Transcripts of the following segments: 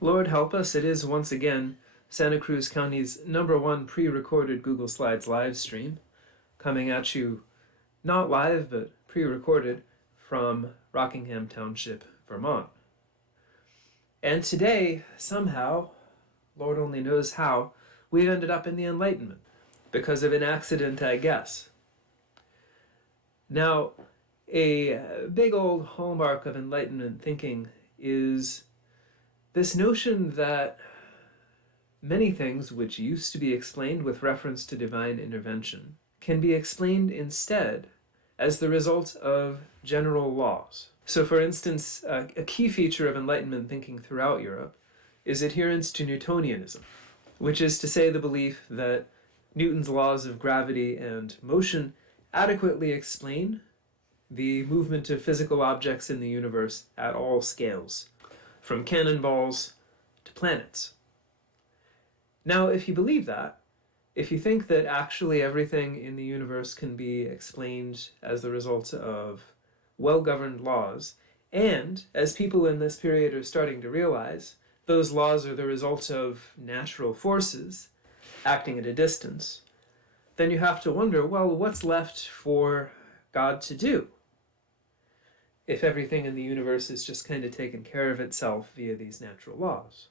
Lord help us, it is once again Santa Cruz County's #1 pre-recorded Google Slides live stream, coming at you not live but pre-recorded from Rockingham Township, Vermont. And today, somehow, Lord only knows how, we've ended up in the Enlightenment, because of an accident, I guess. Now, a big old hallmark of Enlightenment thinking is this notion that many things which used to be explained with reference to divine intervention can be explained instead as the result of general laws. So, for instance, a key feature of Enlightenment thinking throughout Europe is adherence to Newtonianism, which is to say the belief that Newton's laws of gravity and motion adequately explain the movement of physical objects in the universe at all scales, from cannonballs to planets. Now, if you believe that, if you think that actually everything in the universe can be explained as the result of well-governed laws, and as people in this period are starting to realize, those laws are the result of natural forces acting at a distance, then you have to wonder, well, what's left for God to do if everything in the universe is just kind of taken care of itself via these natural laws?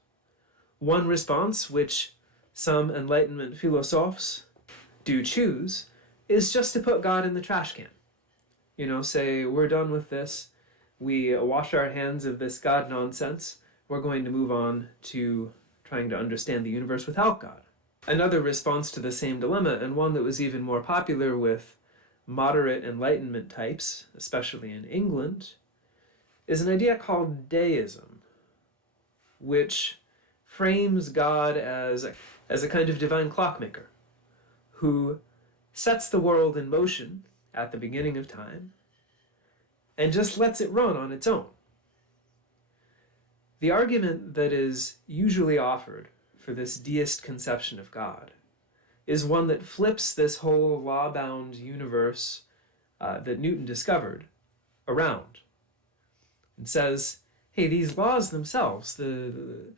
One response, which some Enlightenment philosophers do choose, is just to put God in the trash can. Say, we're done with this, we wash our hands of this God nonsense, we're going to move on to trying to understand the universe without God. Another response to the same dilemma, and one that was even more popular with moderate Enlightenment types, especially in England, is an idea called deism, which frames God as a kind of divine clockmaker who sets the world in motion at the beginning of time and just lets it run on its own. The argument that is usually offered for this deist conception of God is one that flips this whole law-bound universe that Newton discovered around and says, hey, these laws themselves, the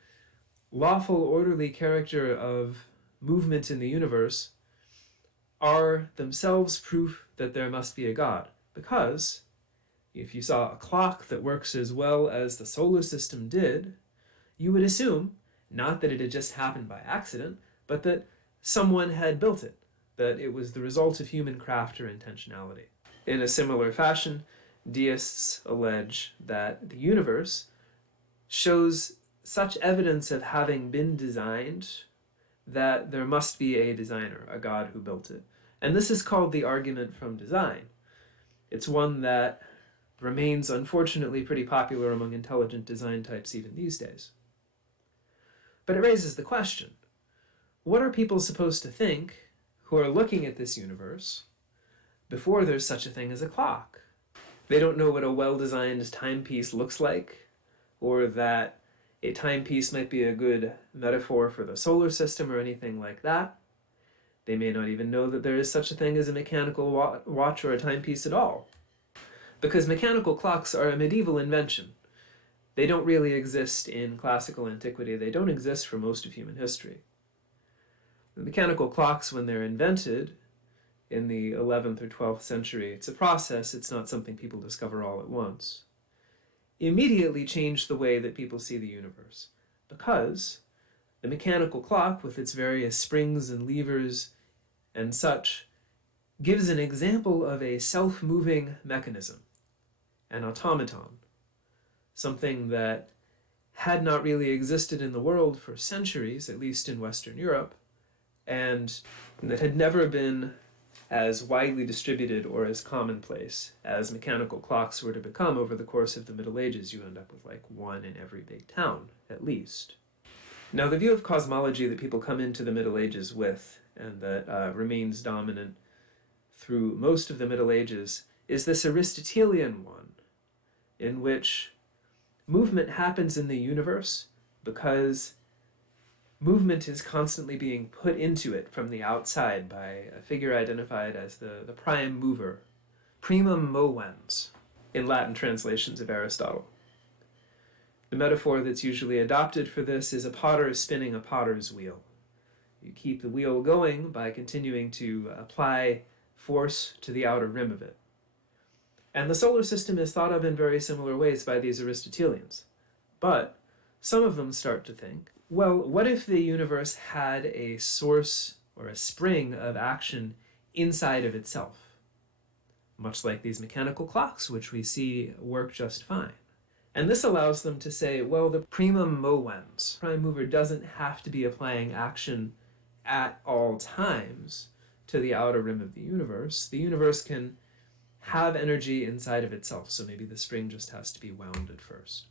lawful, orderly character of movement in the universe, are themselves proof that there must be a God. Because if you saw a clock that works as well as the solar system did, you would assume not that it had just happened by accident, but that someone had built it, that it was the result of human craft or intentionality. In a similar fashion, deists allege that the universe shows such evidence of having been designed that there must be a designer, a God who built it. And this is called the argument from design. It's one that remains unfortunately pretty popular among intelligent design types even these days. But it raises the question, what are people supposed to think who are looking at this universe before there's such a thing as a clock? They don't know what a well-designed timepiece looks like, or that a timepiece might be a good metaphor for the solar system or anything like that. They may not even know that there is such a thing as a mechanical watch or a timepiece at all, because mechanical clocks are a medieval invention. They don't really exist in classical antiquity. They don't exist for most of human history. The mechanical clocks, when they're invented in the 11th or 12th century, it's a process, it's not something people discover all at once, immediately changed the way that people see the universe, because the mechanical clock, with its various springs and levers and such, gives an example of a self-moving mechanism, an automaton, something that had not really existed in the world for centuries, at least in Western Europe, and that had never been as widely distributed or as commonplace as mechanical clocks were to become over the course of the Middle Ages. You end up with like one in every big town, at least. Now, the view of cosmology that people come into the Middle Ages with, and that remains dominant through most of the Middle Ages, is this Aristotelian one, in which movement happens in the universe because movement is constantly being put into it from the outside by a figure identified as the prime mover, primum movens, in Latin translations of Aristotle. The metaphor that's usually adopted for this is a potter spinning a potter's wheel. You keep the wheel going by continuing to apply force to the outer rim of it. And the solar system is thought of in very similar ways by these Aristotelians. But some of them start to think, well, what if the universe had a source or a spring of action inside of itself? Much like these mechanical clocks, which we see work just fine. And this allows them to say, well, the primum movens, prime mover doesn't have to be applying action at all times to the outer rim of the universe. The universe can have energy inside of itself, so maybe the spring just has to be wound at first.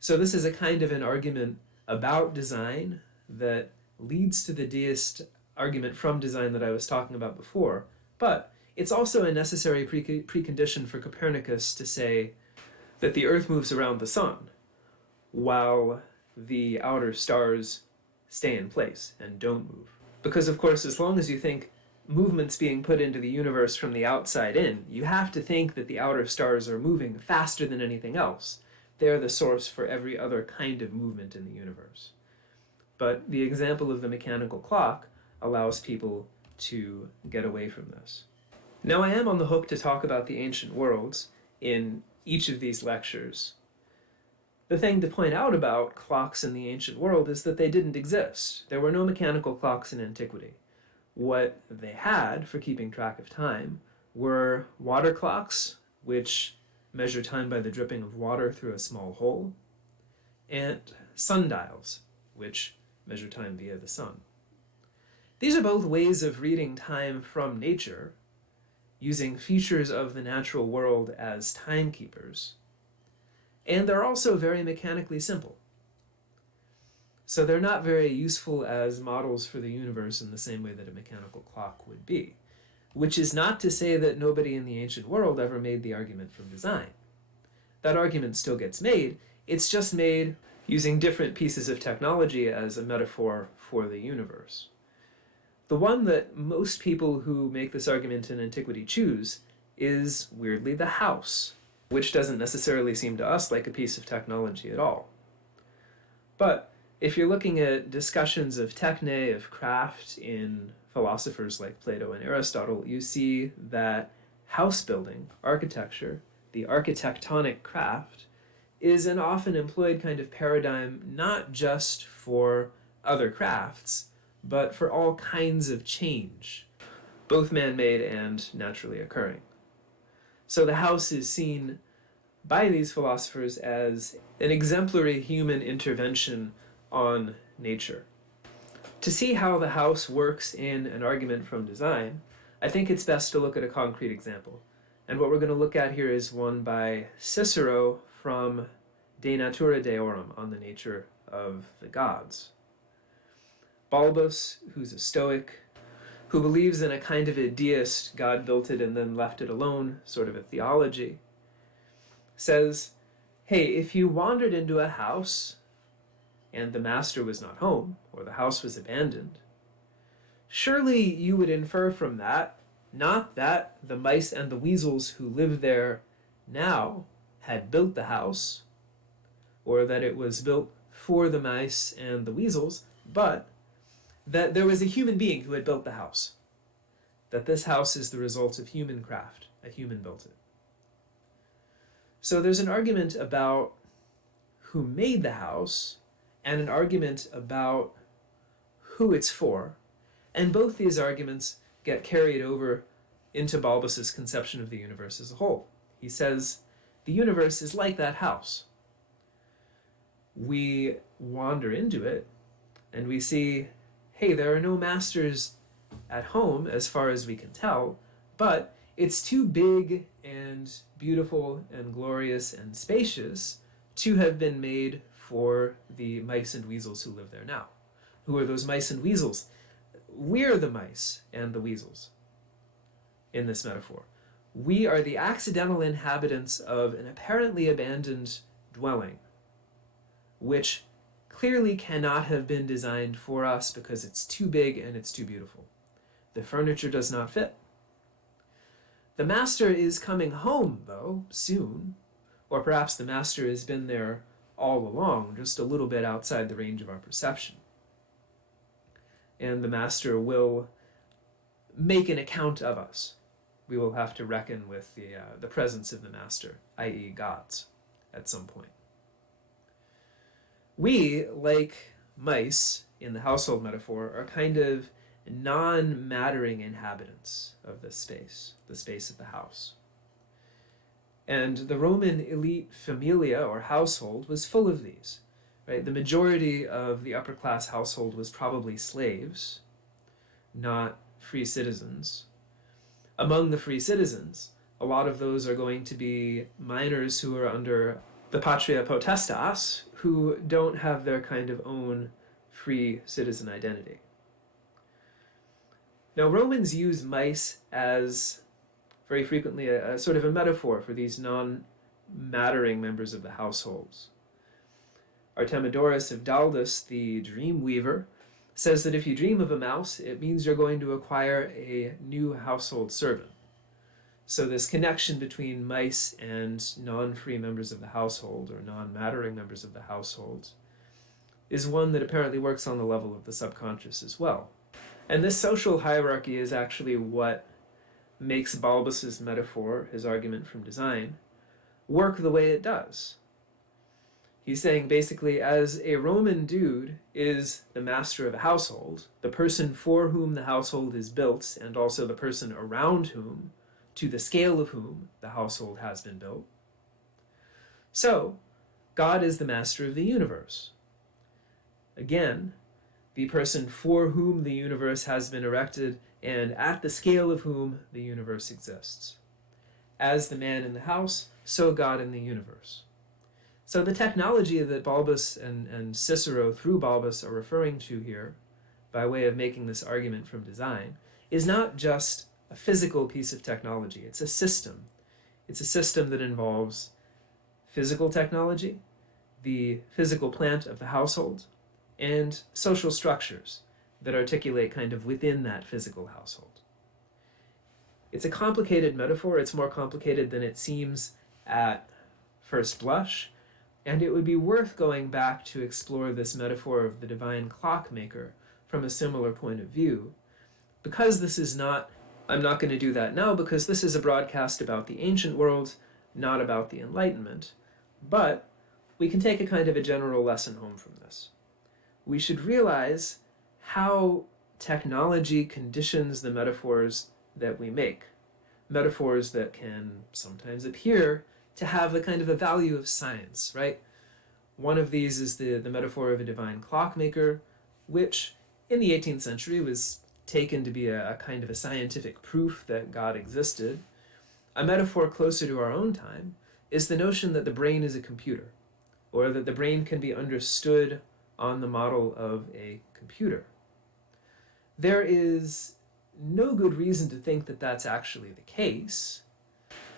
So this is a kind of an argument about design that leads to the deist argument from design that I was talking about before, but it's also a necessary precondition for Copernicus to say that the Earth moves around the sun while the outer stars stay in place and don't move. Because, of course, as long as you think movement's being put into the universe from the outside in, you have to think that the outer stars are moving faster than anything else. They're the source for every other kind of movement in the universe. But the example of the mechanical clock allows people to get away from this. Now, I am on the hook to talk about the ancient worlds in each of these lectures. The thing to point out about clocks in the ancient world is that they didn't exist. There were no mechanical clocks in antiquity. What they had for keeping track of time were water clocks, which measure time by the dripping of water through a small hole, and sundials, which measure time via the sun. These are both ways of reading time from nature, using features of the natural world as timekeepers, and they're also very mechanically simple. So they're not very useful as models for the universe in the same way that a mechanical clock would be, which is not to say that nobody in the ancient world ever made the argument from design. That argument still gets made, it's just made using different pieces of technology as a metaphor for the universe. The one that most people who make this argument in antiquity choose is, weirdly, the house, which doesn't necessarily seem to us like a piece of technology at all. But if you're looking at discussions of techne, of craft in philosophers like Plato and Aristotle, you see that house building, architecture, the architectonic craft, is an often employed kind of paradigm not just for other crafts, but for all kinds of change, both man-made and naturally occurring. So the house is seen by these philosophers as an exemplary human intervention on nature. To see how the house works in an argument from design, I think it's best to look at a concrete example. And what we're going to look at here is one by Cicero from De Natura Deorum, on the nature of the gods. Balbus, who's a Stoic, who believes in a kind of a deist, God built it and then left it alone, sort of a theology, says, hey, if you wandered into a house and the master was not home, or the house was abandoned, surely you would infer from that, not that the mice and the weasels who live there now had built the house, or that it was built for the mice and the weasels, but that there was a human being who had built the house. That this house is the result of human craft. A human built it. So there's an argument about who made the house and an argument about who it's for. And both these arguments get carried over into Balbus's conception of the universe as a whole. He says, the universe is like that house. We wander into it and we see, hey, there are no masters at home as far as we can tell, but it's too big and beautiful and glorious and spacious to have been made for the mice and weasels who live there now. Who are those mice and weasels? We're the mice and the weasels in this metaphor. We are the accidental inhabitants of an apparently abandoned dwelling, which clearly cannot have been designed for us because it's too big and it's too beautiful. The furniture does not fit. The master is coming home, though, soon, or perhaps the master has been there all along, just a little bit outside the range of our perception. And the master will make an account of us. We will have to reckon with the presence of the master, i.e. gods, at some point. We, like mice in the household metaphor, are kind of non-mattering inhabitants of the space of the house. And the Roman elite familia, or household, was full of these. Right? The majority of the upper class household was probably slaves, not free citizens. Among the free citizens, a lot of those are going to be minors who are under the patria potestas, who don't have their kind of own free citizen identity. Now, Romans use mice as very frequently a sort of a metaphor for these non-mattering members of the households. Artemidorus of Daldis, the dream weaver, says that if you dream of a mouse, it means you're going to acquire a new household servant. So this connection between mice and non-free members of the household, or non-mattering members of the household, is one that apparently works on the level of the subconscious as well. And this social hierarchy is actually what makes Balbus's metaphor, his argument from design, work the way it does. He's saying basically, as a Roman dude is the master of a household, the person for whom the household is built, and also the person around whom, to the scale of whom, the household has been built. So, God is the master of the universe. Again, the person for whom the universe has been erected, and at the scale of whom the universe exists. As the man in the house, so God in the universe. So the technology that Balbus and Cicero through Balbus are referring to here, by way of making this argument from design, is not just a physical piece of technology. It's a system. It's a system that involves physical technology, the physical plant of the household, and social structures that articulate kind of within that physical household. It's a complicated metaphor. It's more complicated than it seems at first blush, and it would be worth going back to explore this metaphor of the divine clockmaker from a similar point of view. Because this is not, I'm not going to do that now because this is a broadcast about the ancient world, not about the Enlightenment, but we can take a kind of a general lesson home from this. We should realize how technology conditions the metaphors that we make. Metaphors that can sometimes appear to have the kind of a value of science, right? One of these is the metaphor of a divine clockmaker, which in the 18th century was taken to be a kind of a scientific proof that God existed. A metaphor closer to our own time is the notion that the brain is a computer, or that the brain can be understood on the model of a computer. There is no good reason to think that that's actually the case,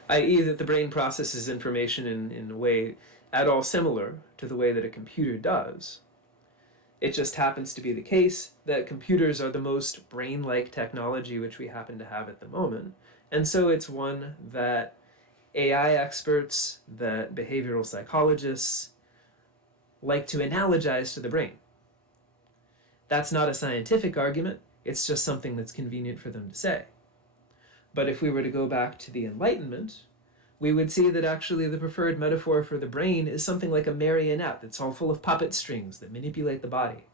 i.e. that the brain processes information in a way at all similar to the way that a computer does. It just happens to be the case that computers are the most brain-like technology which we happen to have at the moment, and so it's one that AI experts, that behavioral psychologists like to analogize to the brain. That's not a scientific argument, it's just something that's convenient for them to say. But if we were to go back to the Enlightenment, we would see that actually the preferred metaphor for the brain is something like a marionette that's all full of puppet strings that manipulate the body.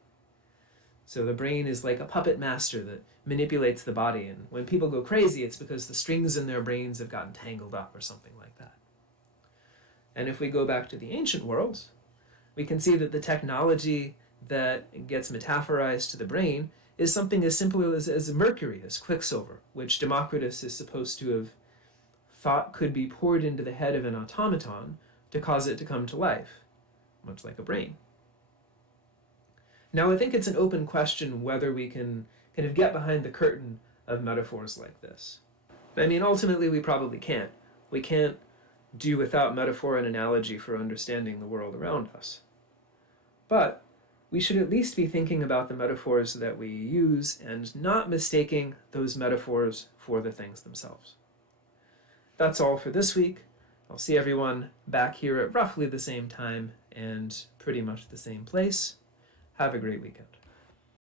So the brain is like a puppet master that manipulates the body, and when people go crazy, it's because the strings in their brains have gotten tangled up or something like that. And if we go back to the ancient world, we can see that the technology that gets metaphorized to the brain is something as simple as mercury, as quicksilver, which Democritus is supposed to have thought could be poured into the head of an automaton to cause it to come to life, much like a brain. Now, I think it's an open question whether we can kind of get behind the curtain of metaphors like this. I mean, ultimately, we probably can't. We can't do without metaphor and analogy for understanding the world around us. But we should at least be thinking about the metaphors that we use and not mistaking those metaphors for the things themselves. That's all for this week. I'll see everyone back here at roughly the same time and pretty much the same place. Have a great weekend.